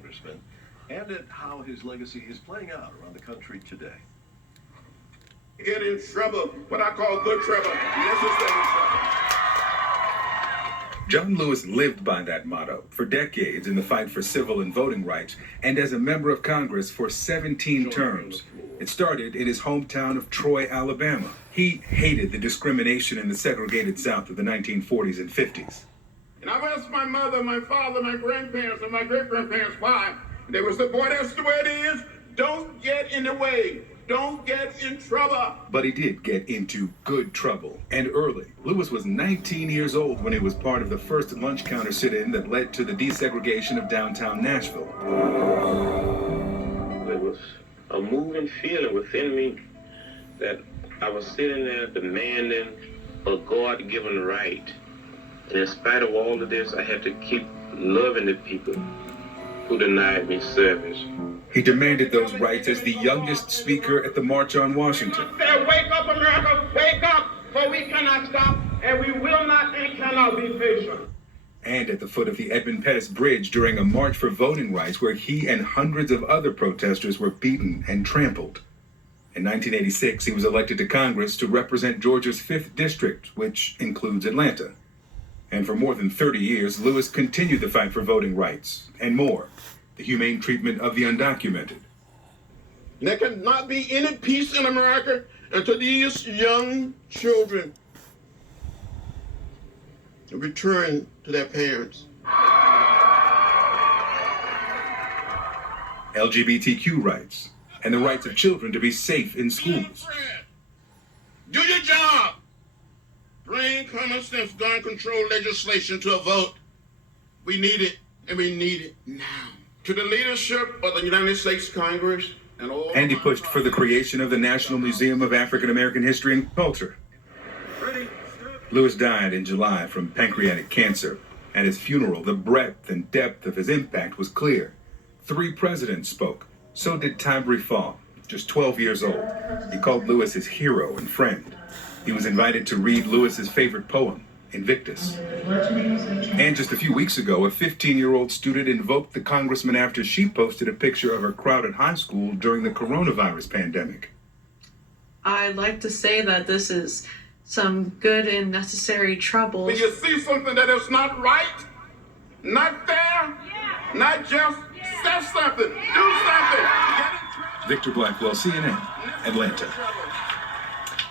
congressman, and at how his legacy is playing out around the country today. Get in trouble, what I call good trouble. Necessary trouble. John Lewis lived by that motto for decades in the fight for civil and voting rights, and as a member of Congress for 17 terms. It started in his hometown of Troy, Alabama. He hated the discrimination in the segregated South of the 1940s and 50s. And I've asked my mother, my father, my grandparents, and my great-grandparents why. They was the boy, that's the way it is. Don't get in the way. Don't get in trouble. But he did get into good trouble, and early. Lewis was 19 years old when he was part of the first lunch counter sit-in that led to the desegregation of downtown Nashville. There was a moving feeling within me that I was sitting there demanding a God-given right. And in spite of all of this, I had to keep loving the people who denied me service. He demanded those rights as the youngest speaker at the March on Washington. Wake up, America, wake up, for we cannot stop, and we will not and cannot be patient. And at the foot of the Edmund Pettus Bridge during a march for voting rights where he and hundreds of other protesters were beaten and trampled. In 1986, he was elected to Congress to represent Georgia's 5th District, which includes Atlanta. And for more than 30 years, Lewis continued the fight for voting rights and more. The humane treatment of the undocumented. There cannot be any peace in America until these young children return to their parents. LGBTQ rights and the rights of children to be safe in schools. Do your job. Bring common sense gun control legislation to a vote. We need it, and we need it now. To the leadership of the United States Congress and all. And he pushed for the creation of the National Museum of African American History and Culture. Lewis died in July from pancreatic cancer. At his funeral, the breadth and depth of his impact was clear. 3 presidents spoke. So did Tabry Fall, just 12 years old. He called Lewis his hero and friend. He was invited to read Lewis's favorite poem, Invictus. And just a few weeks ago, a 15-year-old student invoked the congressman after she posted a picture of her crowded high school during the coronavirus pandemic. I'd like to say that this is some good and necessary trouble. When you see something that is not right, not fair, not just, say something, do something. Victor Blackwell, CNN, Atlanta.